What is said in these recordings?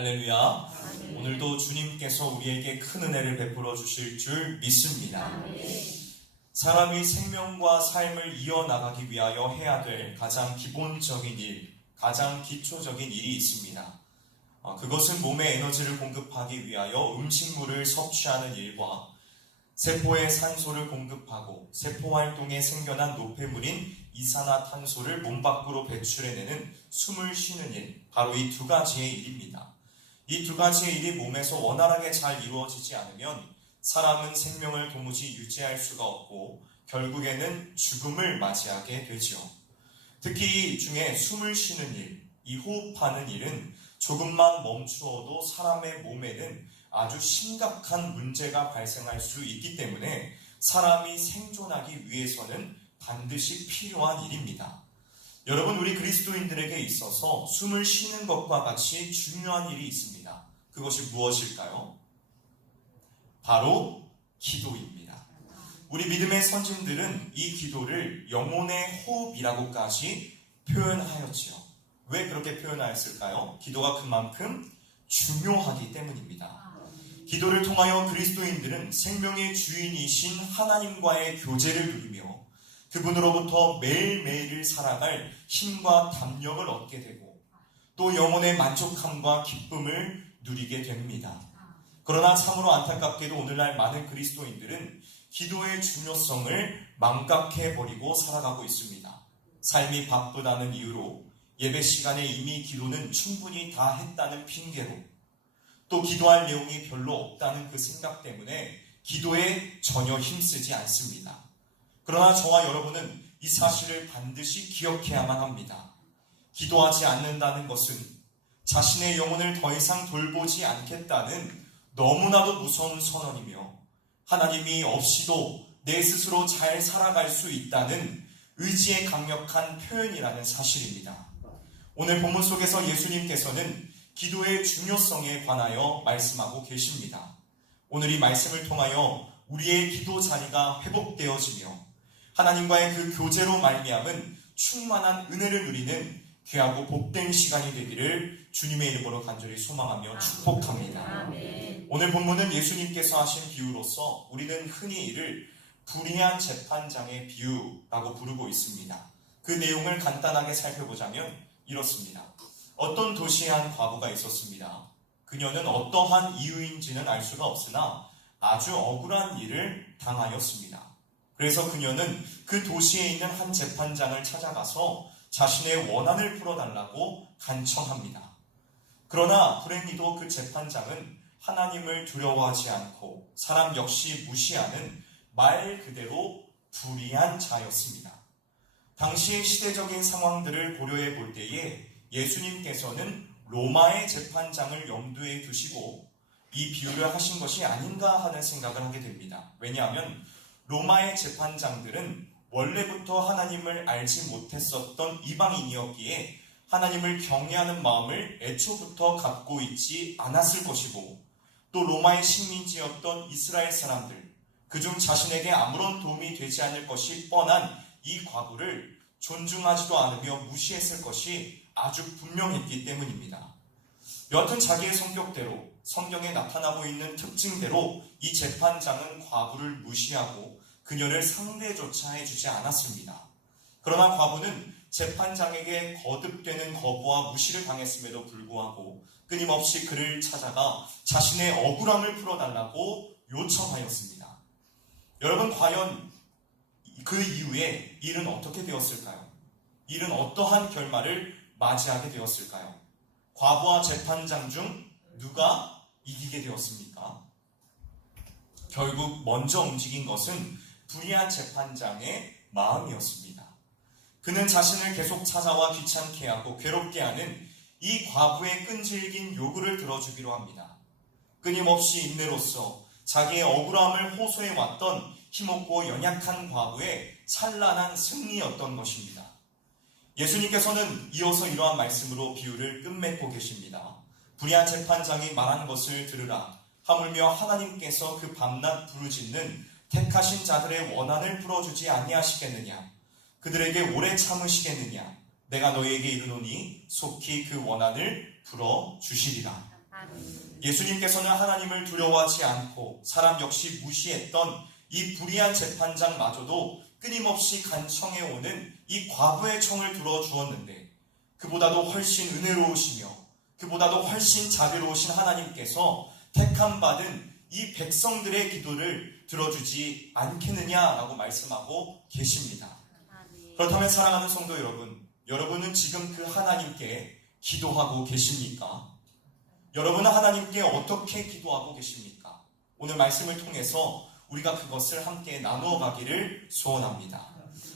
할렐루야. 오늘도 주님께서 우리에게 큰 은혜를 베풀어 주실 줄 믿습니다. 사람이 생명과 삶을 이어나가기 위하여 해야 될 가장 기본적인 일, 가장 기초적인 일이 있습니다. 그것은 몸에 에너지를 공급하기 위하여 음식물을 섭취하는 일과 세포에 산소를 공급하고 세포 활동에 생겨난 노폐물인 이산화탄소를 몸 밖으로 배출해내는 숨을 쉬는 일, 바로 이 두 가지의 일입니다. 이 두 가지의 일이 몸에서 원활하게 잘 이루어지지 않으면 사람은 생명을 도무지 유지할 수가 없고 결국에는 죽음을 맞이하게 되지요. 특히 이 중에 숨을 쉬는 일, 이 호흡하는 일은 조금만 멈추어도 사람의 몸에는 아주 심각한 문제가 발생할 수 있기 때문에 사람이 생존하기 위해서는 반드시 필요한 일입니다. 여러분, 우리 그리스도인들에게 있어서 숨을 쉬는 것과 같이 중요한 일이 있습니다. 그것이 무엇일까요? 바로 기도입니다. 우리 믿음의 선진들은 이 기도를 영혼의 호흡이라고까지 표현하였지요. 왜 그렇게 표현하였을까요? 기도가 그만큼 중요하기 때문입니다. 기도를 통하여 그리스도인들은 생명의 주인이신 하나님과의 교제를 누리며 그분으로부터 매일매일을 살아갈 힘과 담력을 얻게 되고 또 영혼의 만족함과 기쁨을 누리게 됩니다. 그러나 참으로 안타깝게도 오늘날 많은 그리스도인들은 기도의 중요성을 망각해버리고 살아가고 있습니다. 삶이 바쁘다는 이유로 예배 시간에 이미 기도는 충분히 다 했다는 핑계로 또 기도할 내용이 별로 없다는 그 생각 때문에 기도에 전혀 힘쓰지 않습니다. 그러나 저와 여러분은 이 사실을 반드시 기억해야만 합니다. 기도하지 않는다는 것은 자신의 영혼을 더 이상 돌보지 않겠다는 너무나도 무서운 선언이며 하나님이 없이도 내 스스로 잘 살아갈 수 있다는 의지의 강력한 표현이라는 사실입니다. 오늘 본문 속에서 예수님께서는 기도의 중요성에 관하여 말씀하고 계십니다. 오늘 이 말씀을 통하여 우리의 기도 자리가 회복되어지며 하나님과의 그 교제로 말미암은 충만한 은혜를 누리는 귀하고 복된 시간이 되기를 주님의 이름으로 간절히 소망하며 축복합니다. 오늘 본문은 예수님께서 하신 비유로서 우리는 흔히 이를 불의한 재판장의 비유라고 부르고 있습니다. 그 내용을 간단하게 살펴보자면 이렇습니다. 어떤 도시에 한 과부가 있었습니다. 그녀는 어떠한 이유인지는 알 수가 없으나 아주 억울한 일을 당하였습니다. 그래서 그녀는 그 도시에 있는 한 재판장을 찾아가서 자신의 원한을 풀어달라고 간청합니다. 그러나 불행히도 그 재판장은 하나님을 두려워하지 않고 사람 역시 무시하는 말 그대로 불의한 자였습니다. 당시의 시대적인 상황들을 고려해 볼 때에 예수님께서는 로마의 재판장을 염두에 두시고 이 비유를 하신 것이 아닌가 하는 생각을 하게 됩니다. 왜냐하면 로마의 재판장들은 원래부터 하나님을 알지 못했었던 이방인이었기에 하나님을 경외하는 마음을 애초부터 갖고 있지 않았을 것이고 또 로마의 식민지였던 이스라엘 사람들, 그중 자신에게 아무런 도움이 되지 않을 것이 뻔한 이 과부를 존중하지도 않으며 무시했을 것이 아주 분명했기 때문입니다. 여하튼 자기의 성격대로 성경에 나타나고 있는 특징대로 이 재판장은 과부를 무시하고 그녀를 상대조차 해주지 않았습니다. 그러나 과부는 재판장에게 거듭되는 거부와 무시를 당했음에도 불구하고 끊임없이 그를 찾아가 자신의 억울함을 풀어달라고 요청하였습니다. 여러분, 과연 그 이후에 일은 어떻게 되었을까요? 일은 어떠한 결말을 맞이하게 되었을까요? 과부와 재판장 중 누가 이기게 되었습니까? 결국 먼저 움직인 것은 불의한 재판장의 마음이었습니다. 그는 자신을 계속 찾아와 귀찮게 하고 괴롭게 하는 이 과부의 끈질긴 요구를 들어주기로 합니다. 끊임없이 인내로써 자기의 억울함을 호소해왔던 힘없고 연약한 과부의 찬란한 승리였던 것입니다. 예수님께서는 이어서 이러한 말씀으로 비유를 끝맺고 계십니다. 불의한 재판장이 말한 것을 들으라. 하물며 하나님께서 그 밤낮 부르짖는 택하신 자들의 원한을 풀어주지 아니하시겠느냐? 그들에게 오래 참으시겠느냐? 내가 너희에게 이르노니 속히 그 원한을 풀어주시리라. 예수님께서는 하나님을 두려워하지 않고 사람 역시 무시했던 이 불의한 재판장마저도 끊임없이 간청해오는 이 과부의 청을 들어주었는데, 그보다도 훨씬 은혜로우시며 그보다도 훨씬 자비로우신 하나님께서 택함받은 이 백성들의 기도를 들어주지 않겠느냐라고 말씀하고 계십니다. 그렇다면 사랑하는 성도 여러분, 여러분은 지금 그 하나님께 기도하고 계십니까? 여러분은 하나님께 어떻게 기도하고 계십니까? 오늘 말씀을 통해서 우리가 그것을 함께 나누어 가기를 소원합니다.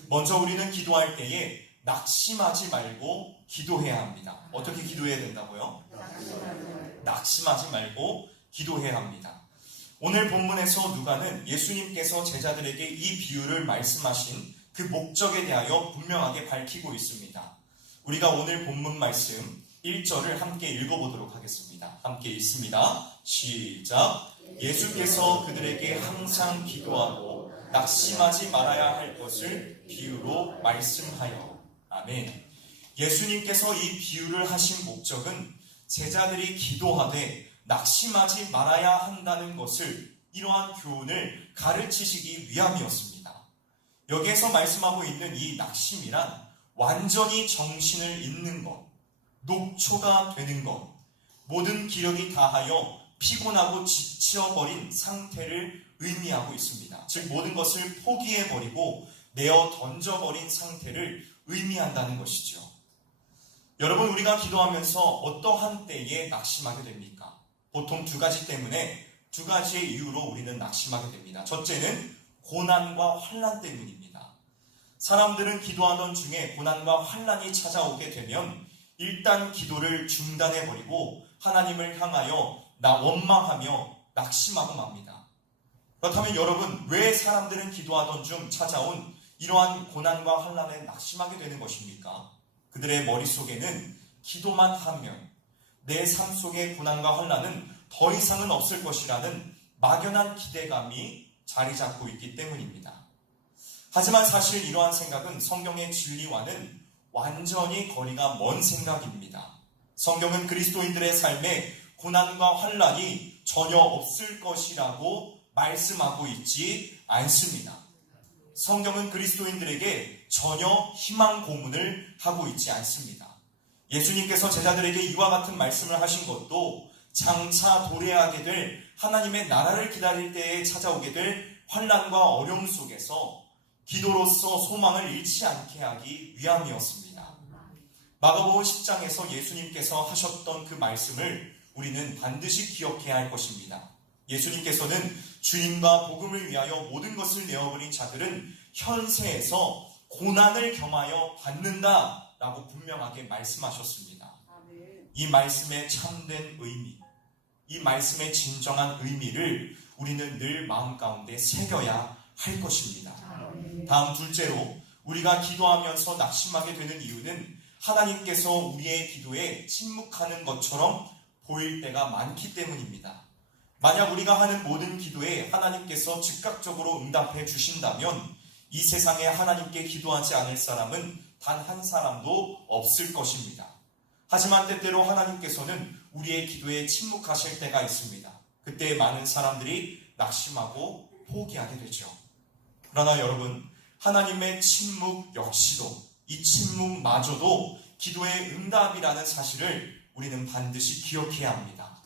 먼저 우리는 기도할 때에 낙심하지 말고 기도해야 합니다. 어떻게 기도해야 된다고요? 낙심하지 말고 기도해야 합니다. 오늘 본문에서 누가는 예수님께서 제자들에게 이 비유를 말씀하신 그 목적에 대하여 분명하게 밝히고 있습니다. 우리가 오늘 본문 말씀 1절을 함께 읽어보도록 하겠습니다. 함께 읽습니다. 시작. 예수께서 그들에게 항상 기도하고 낙심하지 말아야 할 것을 비유로 말씀하여. 아멘. 예수님께서 이 비유를 하신 목적은 제자들이 기도하되 낙심하지 말아야 한다는 것을, 이러한 교훈을 가르치시기 위함이었습니다. 여기에서 말씀하고 있는 이 낙심이란 완전히 정신을 잃는 것, 녹초가 되는 것, 모든 기력이 다하여 피곤하고 지쳐버린 상태를 의미하고 있습니다. 즉 모든 것을 포기해버리고 내어 던져버린 상태를 의미한다는 것이죠. 여러분, 우리가 기도하면서 어떠한 때에 낙심하게 됩니까? 보통 두 가지 때문에, 두 가지의 이유로 우리는 낙심하게 됩니다. 첫째는 고난과 환난 때문입니다. 사람들은 기도하던 중에 고난과 환난이 찾아오게 되면 일단 기도를 중단해버리고 하나님을 향하여 원망하며 낙심하고 맙니다. 그렇다면 여러분, 왜 사람들은 기도하던 중 찾아온 이러한 고난과 환난에 낙심하게 되는 것입니까? 그들의 머릿속에는 기도만 하면 내 삶 속의 고난과 환난은 더 이상은 없을 것이라는 막연한 기대감이 자리 잡고 있기 때문입니다. 하지만 사실 이러한 생각은 성경의 진리와는 완전히 거리가 먼 생각입니다. 성경은 그리스도인들의 삶에 고난과 환난이 전혀 없을 것이라고 말씀하고 있지 않습니다. 성경은 그리스도인들에게 전혀 희망 고문을 하고 있지 않습니다. 예수님께서 제자들에게 이와 같은 말씀을 하신 것도 장차 도래하게 될 하나님의 나라를 기다릴 때에 찾아오게 될 환난과 어려움 속에서 기도로서 소망을 잃지 않게 하기 위함이었습니다. 마가복음 10장에서 예수님께서 하셨던 그 말씀을 우리는 반드시 기억해야 할 것입니다. 예수님께서는 주님과 복음을 위하여 모든 것을 내어버린 자들은 현세에서 고난을 겸하여 받는다라고 분명하게 말씀하셨습니다. 이 말씀의 참된 의미, 이 말씀의 진정한 의미를 우리는 늘 마음 가운데 새겨야 할 것입니다. 다음 둘째로, 우리가 기도하면서 낙심하게 되는 이유는 하나님께서 우리의 기도에 침묵하는 것처럼 보일 때가 많기 때문입니다. 만약 우리가 하는 모든 기도에 하나님께서 즉각적으로 응답해 주신다면 이 세상에 하나님께 기도하지 않을 사람은 단 한 사람도 없을 것입니다. 하지만 때때로 하나님께서는 우리의 기도에 침묵하실 때가 있습니다. 그때 많은 사람들이 낙심하고 포기하게 되죠. 그러나 여러분, 하나님의 침묵 역시도, 이 침묵마저도 기도의 응답이라는 사실을 우리는 반드시 기억해야 합니다.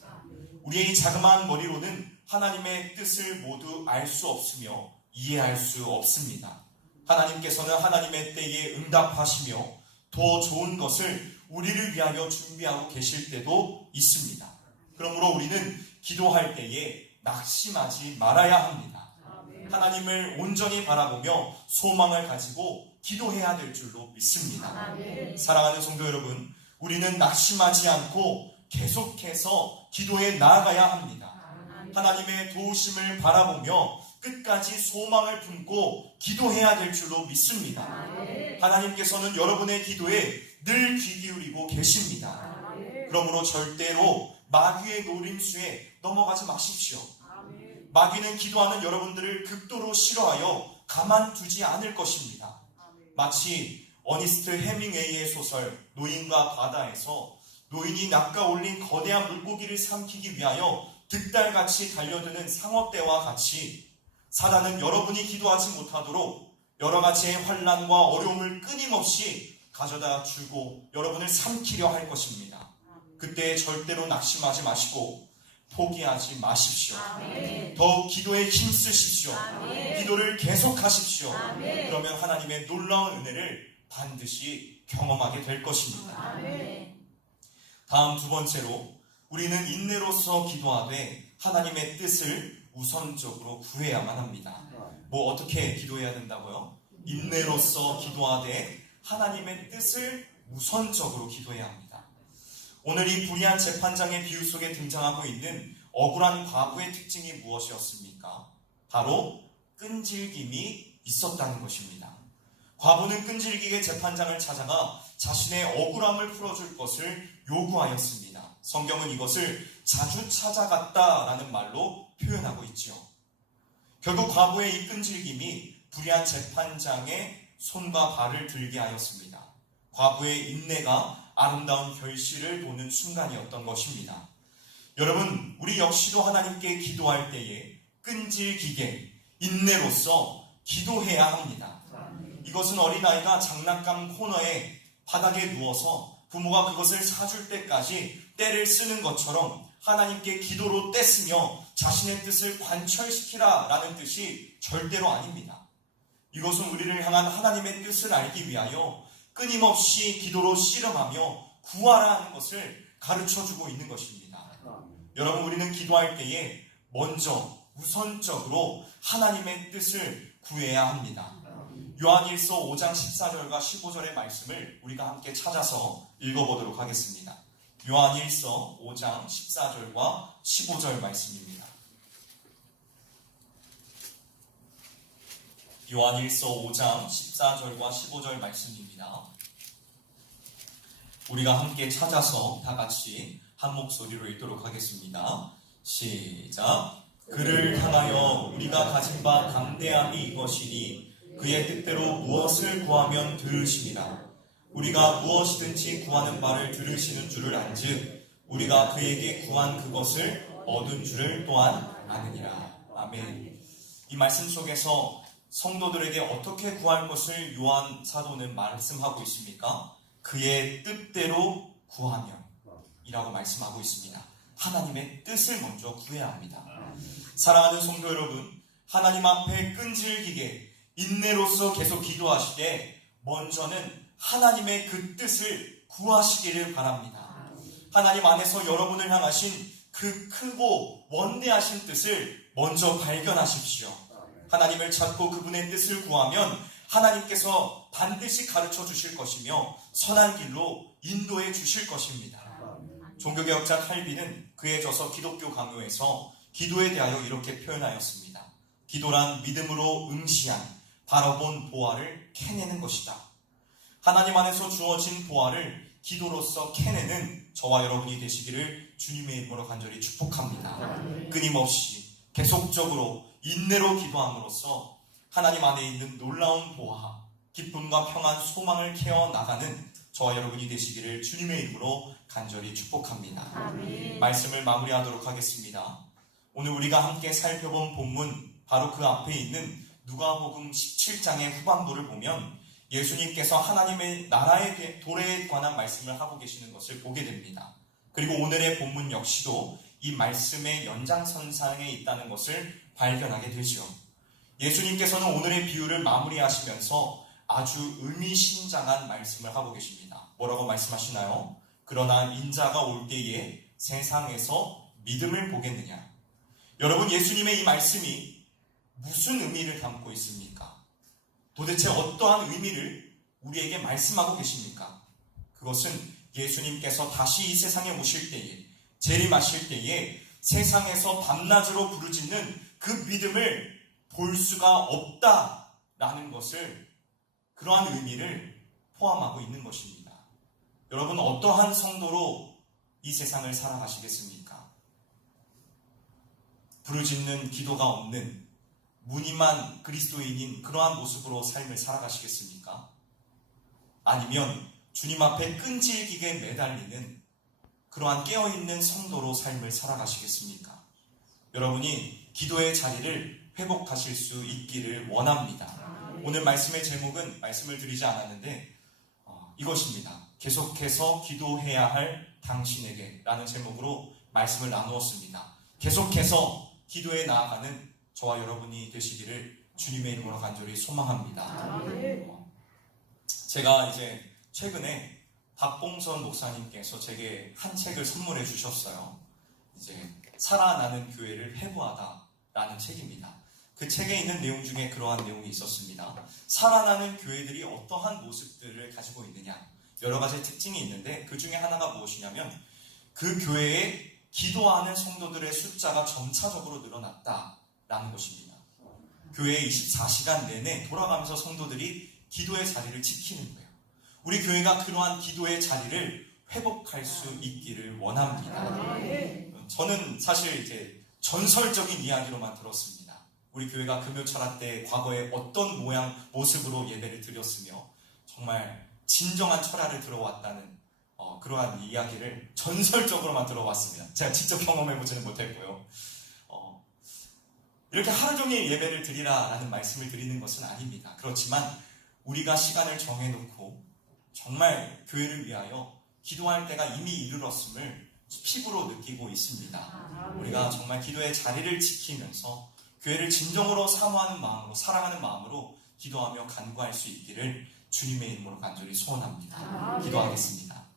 우리의 자그마한 머리로는 하나님의 뜻을 모두 알 수 없으며 이해할 수 없습니다. 하나님께서는 하나님의 때에 응답하시며 더 좋은 것을 우리를 위하여 준비하고 계실 때도 있습니다. 그러므로 우리는 기도할 때에 낙심하지 말아야 합니다. 하나님을 온전히 바라보며 소망을 가지고 기도해야 될 줄로 믿습니다. 사랑하는 성도 여러분, 우리는 낙심하지 않고 계속해서 기도에 나아가야 합니다. 하나님의 도우심을 바라보며 끝까지 소망을 품고 기도해야 될 줄로 믿습니다. 하나님께서는 여러분의 기도에 늘 귀 기울이고 계십니다. 그러므로 절대로 마귀의 노림수에 넘어가지 마십시오. 마귀는 기도하는 여러분들을 극도로 싫어하여 가만두지 않을 것입니다. 마치 어니스트 해밍웨이의 소설 노인과 바다에서 노인이 낚아 올린 거대한 물고기를 삼키기 위하여 득달같이 달려드는 상어떼와 같이 사단은 여러분이 기도하지 못하도록 여러 가지의 환난과 어려움을 끊임없이 가져다 주고 여러분을 삼키려 할 것입니다. 그때 절대로 낙심하지 마시고 포기하지 마십시오. 아멘. 더욱 기도에 힘쓰십시오. 아멘. 기도를 계속하십시오. 아멘. 그러면 하나님의 놀라운 은혜를 반드시 경험하게 될 것입니다. 아멘. 다음 두 번째로 우리는 인내로서 기도하되 하나님의 뜻을 우선적으로 구해야만 합니다. 뭐 어떻게 기도해야 된다고요? 인내로서 기도하되 하나님의 뜻을 우선적으로 기도해야 합니다. 오늘 이 불의한 재판장의 비유 속에 등장하고 있는 억울한 과부의 특징이 무엇이었습니까? 바로 끈질김이 있었다는 것입니다. 과부는 끈질기게 재판장을 찾아가 자신의 억울함을 풀어줄 것을 요구하였습니다. 성경은 이것을 자주 찾아갔다라는 말로 표현하고 있지요. 결국 과부의 이 끈질김이 불의한 재판장의 손과 발을 들게 하였습니다. 과부의 인내가 아름다운 결실을 보는 순간이었던 것입니다. 여러분, 우리 역시도 하나님께 기도할 때에 끈질기게 인내로서 기도해야 합니다. 이것은 어린아이가 장난감 코너에 바닥에 누워서 부모가 그것을 사줄 때까지 떼를 쓰는 것처럼 하나님께 기도로 떼쓰며 자신의 뜻을 관철시키라 라는 뜻이 절대로 아닙니다. 이것은 우리를 향한 하나님의 뜻을 알기 위하여 끊임없이 기도로 씨름하며 구하라 하는 것을 가르쳐주고 있는 것입니다. 여러분, 우리는 기도할 때에 먼저 우선적으로 하나님의 뜻을 구해야 합니다. 요한일서 5장 14절과 15절의 말씀을 우리가 함께 찾아서 읽어보도록 하겠습니다. 요한일서 5장 14절과 15절 말씀입니다. 요한일서 5장 14절과 15절 말씀입니다. 우리가 함께 찾아서 다 같이 한 목소리로 읽도록 하겠습니다. 시작. 그를 향하여 우리가 가진 바 담대함이 이것이니 그의 뜻대로 무엇을 구하면 들으십니다. 우리가 무엇이든지 구하는 바를 들으시는 줄을 안즉 우리가 그에게 구한 그것을 얻은 줄을 또한 아느니라. 아멘. 이 말씀 속에서 성도들에게 어떻게 구할 것을 요한 사도는 말씀하고 있습니까? 그의 뜻대로 구하면 이라고 말씀하고 있습니다. 하나님의 뜻을 먼저 구해야 합니다. 사랑하는 성도 여러분, 하나님 앞에 끈질기게 인내로서 계속 기도하시되 먼저는 하나님의 그 뜻을 구하시기를 바랍니다. 하나님 안에서 여러분을 향하신 그 크고 원대하신 뜻을 먼저 발견하십시오. 하나님을 찾고 그분의 뜻을 구하면 하나님께서 반드시 가르쳐 주실 것이며 선한 길로 인도해 주실 것입니다. 종교개혁자 칼빈은 그에 져서 기독교 강요에서 기도에 대하여 이렇게 표현하였습니다. 기도란 믿음으로 응시한 바라본 보화를 캐내는 것이다. 하나님 안에서 주어진 보화를 기도로서 캐내는 저와 여러분이 되시기를 주님의 이름으로 간절히 축복합니다. 끊임없이 계속적으로 인내로 기도함으로써 하나님 안에 있는 놀라운 보화, 기쁨과 평안, 소망을 캐어 나가는 저와 여러분이 되시기를 주님의 이름으로 간절히 축복합니다. 아멘. 말씀을 마무리하도록 하겠습니다. 오늘 우리가 함께 살펴본 본문 바로 그 앞에 있는 누가복음 17장의 후반부를 보면 예수님께서 하나님의 나라의 도래에 관한 말씀을 하고 계시는 것을 보게 됩니다. 그리고 오늘의 본문 역시도 이 말씀의 연장선상에 있다는 것을 발견하게 되죠. 예수님께서는 오늘의 비유를 마무리하시면서 아주 의미심장한 말씀을 하고 계십니다. 뭐라고 말씀하시나요? 그러나 인자가 올 때에 세상에서 믿음을 보겠느냐? 여러분, 예수님의 이 말씀이 무슨 의미를 담고 있습니까? 도대체 어떠한 의미를 우리에게 말씀하고 계십니까? 그것은 예수님께서 다시 이 세상에 오실 때에, 재림하실 때에 세상에서 밤낮으로 부르짖는 그 믿음을 볼 수가 없다라는 것을, 그러한 의미를 포함하고 있는 것입니다. 여러분, 어떠한 성도로 이 세상을 살아가시겠습니까? 부르짖는 기도가 없는 무늬만 그리스도인인 그러한 모습으로 삶을 살아가시겠습니까? 아니면 주님 앞에 끈질기게 매달리는 그러한 깨어있는 성도로 삶을 살아가시겠습니까? 여러분이 기도의 자리를 회복하실 수 있기를 원합니다. 오늘 말씀의 제목은 말씀을 드리지 않았는데 이것입니다. 계속해서 기도해야 할 당신에게 라는 제목으로 말씀을 나누었습니다. 계속해서 기도에 나아가는 저와 여러분이 되시기를 주님의 이름으로 간절히 소망합니다. 제가 이제 최근에 박봉선 목사님께서 제게 한 책을 선물해 주셨어요. 이제 살아나는 교회를 회고하다라는 책입니다. 그 책에 있는 내용 중에 그러한 내용이 있었습니다. 살아나는 교회들이 어떠한 모습들을 가지고 있느냐, 여러 가지 특징이 있는데 그 중에 하나가 무엇이냐면 그 교회에 기도하는 성도들의 숫자가 점차적으로 늘어났다라는 것입니다. 교회에 24시간 내내 돌아가면서 성도들이 기도의 자리를 지키는 거예요. 우리 교회가 그러한 기도의 자리를 회복할 수 있기를 원합니다. 저는 사실 이제 전설적인 이야기로만 들었습니다. 우리 교회가 금요철학 때 과거에 어떤 모습으로 예배를 드렸으며 정말 진정한 철야를 들어왔다는 그러한 이야기를 전설적으로만 들어왔습니다. 제가 직접 경험해보지는 못했고요. 이렇게 하루 종일 예배를 드리라라는 말씀을 드리는 것은 아닙니다. 그렇지만 우리가 시간을 정해놓고 정말 교회를 위하여 기도할 때가 이미 이르렀음을 피부로 느끼고 있습니다. 우리가 정말 기도의 자리를 지키면서 교회를 진정으로 사모하는 마음으로, 사랑하는 마음으로 기도하며 간구할 수 있기를 주님의 이름으로 간절히 소원합니다. 기도하겠습니다.